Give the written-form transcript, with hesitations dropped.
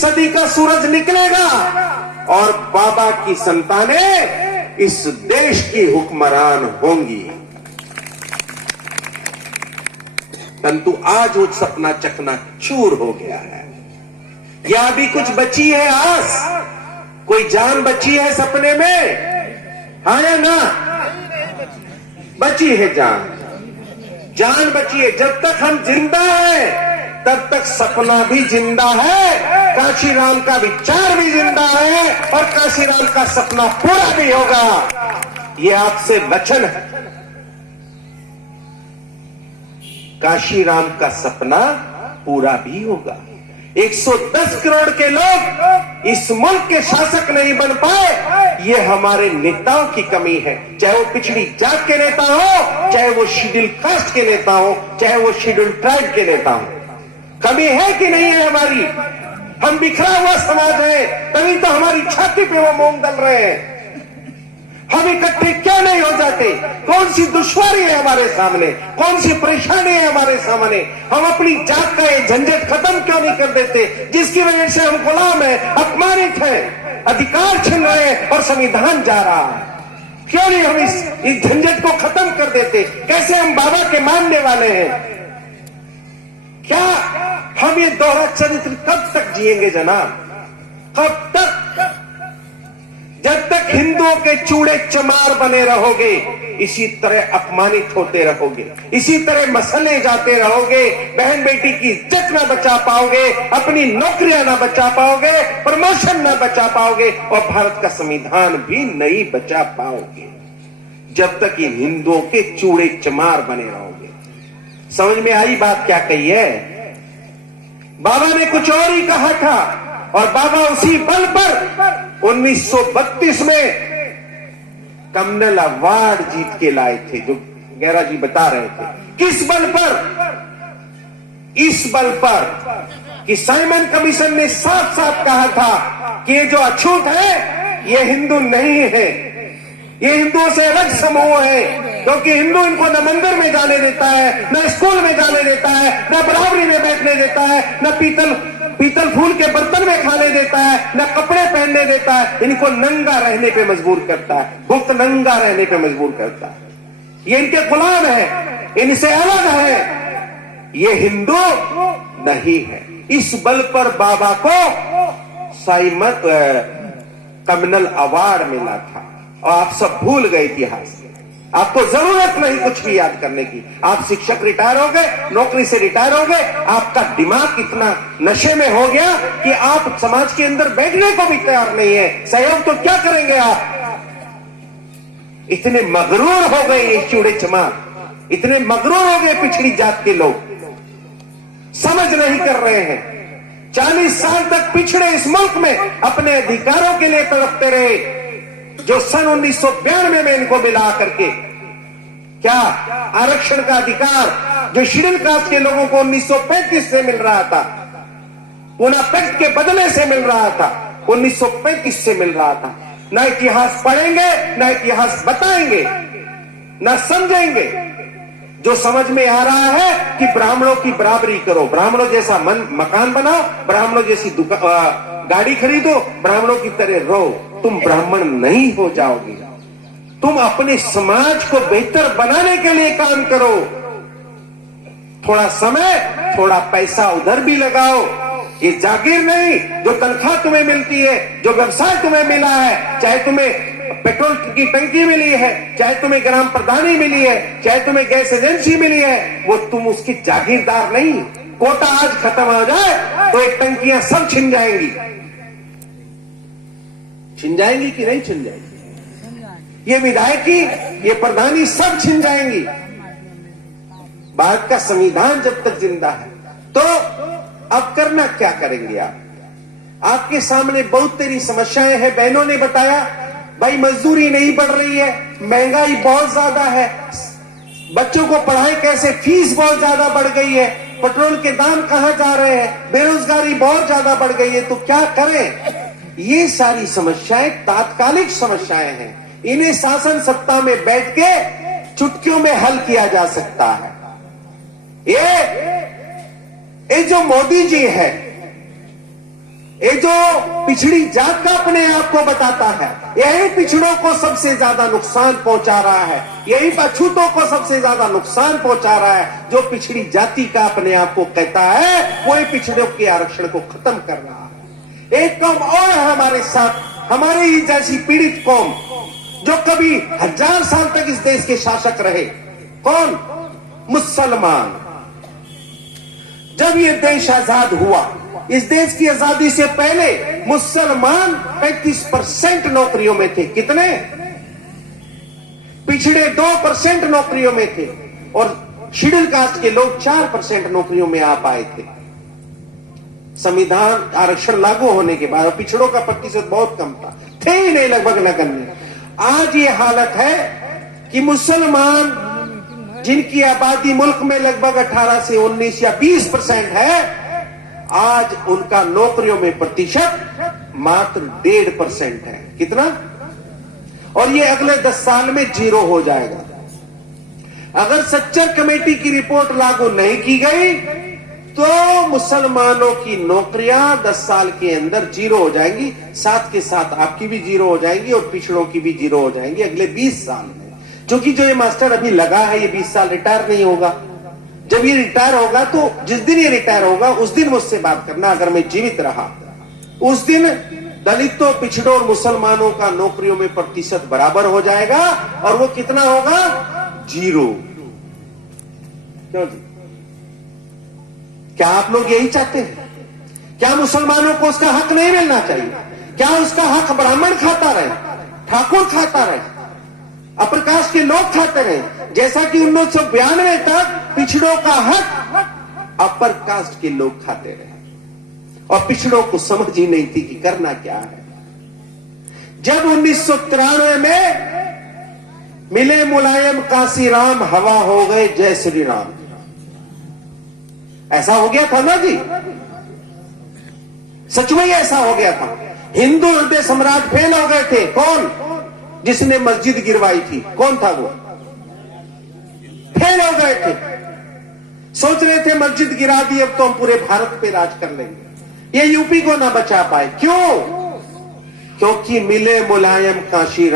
सदी का सूरज निकलेगा और बाबा की संतानें इस देश की हुक्मरान होंगी। परंतु आज वो सपना चकनाचूर हो गया है। या अभी कुछ बची है आस, कोई जान बची है सपने में? हाँ या ना? बची है जान, जान बची है। जब तक हम जिंदा हैं तब तक सपना भी जिंदा है, काशीराम का विचार भी जिंदा है और काशीराम का सपना पूरा भी होगा। ये आपसे वचन है। काशीराम का सपना पूरा भी होगा। 110 करोड़ के लोग इस मुल्क के शासक नहीं बन पाए, ये हमारे नेताओं की कमी है। चाहे वो पिछड़ी जात के नेता हो, चाहे वो शेड्यूल कास्ट के नेता हो, चाहे वो शेड्यूल ट्राइब के नेता हो। कमी है कि नहीं है हमारी? हम बिखरा हुआ समाज है, तभी तो हमारी छाती पे वो मोम दल रहे हैं। हम इकट्ठे क्यों नहीं हो जाते? कौन सी दुश्वारी है हमारे सामने? कौन सी परेशानी है हमारे सामने? हम अपनी जात का ये झंझट खत्म क्यों नहीं कर देते, जिसकी वजह से हम गुलाम हैं, अपमानित हैं, अधिकार छिन रहे हैं और संविधान जा रहा है? क्यों नहीं हम इस झंझट को खत्म कर देते? कैसे हम बाबा के मानने वाले हैं? क्या हम ये दोहरा चरित्र कब तक जिएंगे जनाब? कब तक? जब तक हिंदुओं के चूड़े चमार बने रहोगे, इसी तरह अपमानित होते रहोगे, इसी तरह मसले जाते रहोगे, बहन बेटी की इज्जत ना बचा पाओगे, अपनी नौकरियां ना बचा पाओगे, प्रमोशन ना बचा पाओगे और भारत का संविधान भी नहीं बचा पाओगे जब तक इन हिंदुओं के चूड़े चमार बने रहोगे। समझ में आई बात क्या कही है? बाबा ने कुछ और ही कहा था और बाबा उसी बल पर 1932 में कमनल अवार्ड जीत के लाए थे, जो गैरा जी बता रहे थे। किस बल पर? इस बल पर कि साइमन कमीशन ने साफ साफ कहा था कि ये जो अछूत है ये हिंदू नहीं है, ये हिंदुओं से अलग समूह है, क्योंकि हिंदू इनको न मंदिर में जाने देता है, न स्कूल में जाने देता है, न बराबरी में बैठने देता है, न पीतल फूल के बर्तन में खाने देता है, न कपड़े पहनने देता है, इनको नंगा रहने पे मजबूर करता है, भुक्त नंगा रहने पे मजबूर करता है। ये इनके गुलाम है, इनसे अलग है, ये हिंदू नहीं है। इस बल पर बाबा को साइमन कमनल अवार्ड मिला था और आप सब भूल गए इतिहास। आपको जरूरत नहीं कुछ भी याद करने की। आप शिक्षक रिटायर हो गए, नौकरी से रिटायर हो गए, आपका दिमाग इतना नशे में हो गया कि आप समाज के अंदर बैठने को भी तैयार नहीं है। सहयोग तो क्या करेंगे आप? इतने मगरूर हो गए ये चूड़े चमार, इतने मगरूर हो गए पिछड़ी जात के लोग, समझ नहीं कर रहे हैं। 40 साल तक पिछड़े इस मुल्क में अपने अधिकारों के लिए तड़पते रहे, जो सन 1992 में इनको मिला करके, क्या आरक्षण का अधिकार जो शेड्यूल कास्ट के लोगों को 1935 से मिल रहा था, पूना पैक्ट के बदले से मिल रहा था, 1935 से मिल रहा था। ना इतिहास पढ़ेंगे, ना इतिहास बताएंगे, ना समझेंगे। जो समझ में आ रहा है कि ब्राह्मणों की बराबरी करो, ब्राह्मणों जैसा मकान बनाओ, ब्राह्मणों जैसी गाड़ी खरीदो, ब्राह्मणों की तरह रहो, तुम ब्राह्मण नहीं हो जाओगे। तुम अपने समाज को बेहतर बनाने के लिए काम करो। थोड़ा समय, थोड़ा पैसा उधर भी लगाओ। ये जागीर नहीं जो तनख्वाह तुम्हें मिलती है, जो व्यवसाय तुम्हें मिला है, चाहे तुम्हें पेट्रोल की टंकी मिली है, चाहे तुम्हें ग्राम प्रधानी मिली है, चाहे तुम्हें गैस एजेंसी मिली है, वो तुम उसकी जागीरदार नहीं। कोटा आज खत्म हो जाए तो ये टंकियां सब छिन जाएंगी। छिन जाएंगी कि नहीं छिन जाएंगी? ये विधायकी, ये प्रधानी सब छिन जाएंगी। भारत का संविधान जब तक जिंदा है तो अब करना क्या करेंगे आप? आपके सामने बहुत तेरी समस्याएं हैं। बहनों ने बताया भाई मजदूरी नहीं बढ़ रही है, महंगाई बहुत ज्यादा है, बच्चों को पढ़ाई कैसे, फीस बहुत ज्यादा बढ़ गई है, पेट्रोल के दाम कहां जा रहे हैं, बेरोजगारी बहुत ज्यादा बढ़ गई है, तो क्या करें? ये सारी समस्याएं तात्कालिक समस्याएं हैं। इन्हें शासन सत्ता में बैठ के चुटकियों में हल किया जा सकता है। ये जो मोदी जी है ये जो पिछड़ी जात का अपने आप को बताता है, यही पिछड़ों को सबसे ज्यादा नुकसान पहुंचा रहा है, यही अछूतों को सबसे ज्यादा नुकसान पहुंचा रहा है। जो पिछड़ी जाति का अपने आप को कहता है, वही पिछड़ों के आरक्षण को खत्म कर रहा है। एक कौम और है हमारे साथ, हमारे ही जैसी पीड़ित कौम, जो कभी 1000 साल तक इस देश के शासक रहे। कौन? मुसलमान। जब ये देश आजाद हुआ, इस देश की आजादी से पहले मुसलमान 35% नौकरियों में थे। कितने? पिछड़े 2% नौकरियों में थे और शेड्यूल कास्ट के लोग 4% नौकरियों में आ पाए थे। संविधान आरक्षण लागू होने के बाद पिछड़ों का प्रतिशत बहुत कम था, थे ही नहीं, लगभग नगण्य। आज ये हालत है कि मुसलमान जिनकी आबादी मुल्क में लगभग 18 से 19 या 20% है, आज उनका नौकरियों में प्रतिशत मात्र 1.5% है। कितना? और ये अगले 10 साल में 0 हो जाएगा। अगर सच्चर कमेटी की रिपोर्ट लागू नहीं की गई तो मुसलमानों की नौकरियां 10 साल के अंदर 0 हो जाएंगी, साथ के साथ आपकी भी 0 हो जाएंगी और पिछड़ों की भी 0 हो जाएंगी अगले 20 साल में। क्योंकि जो ये मास्टर अभी लगा है, ये 20 साल रिटायर नहीं होगा। जब ये रिटायर होगा तो जिस दिन ये रिटायर होगा उस दिन मुझसे बात करना, अगर मैं जीवित रहा। उस दिन दलितों, पिछड़ों और मुसलमानों का नौकरियों में प्रतिशत बराबर हो जाएगा। और वो कितना होगा? 0। क्यों जी? क्या आप लोग यही चाहते हैं? क्या मुसलमानों को उसका हक नहीं मिलना चाहिए? क्या उसका हक ब्राह्मण खाता रहे, ठाकुर खाता रहे, अपर कास्ट के लोग खाते रहे? जैसा कि 1992 तक पिछड़ों का हक अपर कास्ट के लोग खाते रहे और पिछड़ों को समझ ही नहीं थी कि करना क्या है। जब 1993 में मिले मुलायम काशीराम, हवा हो गए जय श्री राम, ऐसा हो गया था ना जी? सच में ऐसा हो गया था। हिंदू हृदय सम्राट फेल हो गए थे। कौन? जिसने मस्जिद गिरवाई थी। कौन था वो? फेल हो गए थे। सोच रहे थे मस्जिद गिरा दी, अब तो हम पूरे भारत पे राज कर लेंगे। ये यूपी को ना बचा पाए। क्यों? क्योंकि मिले मुलायम काशी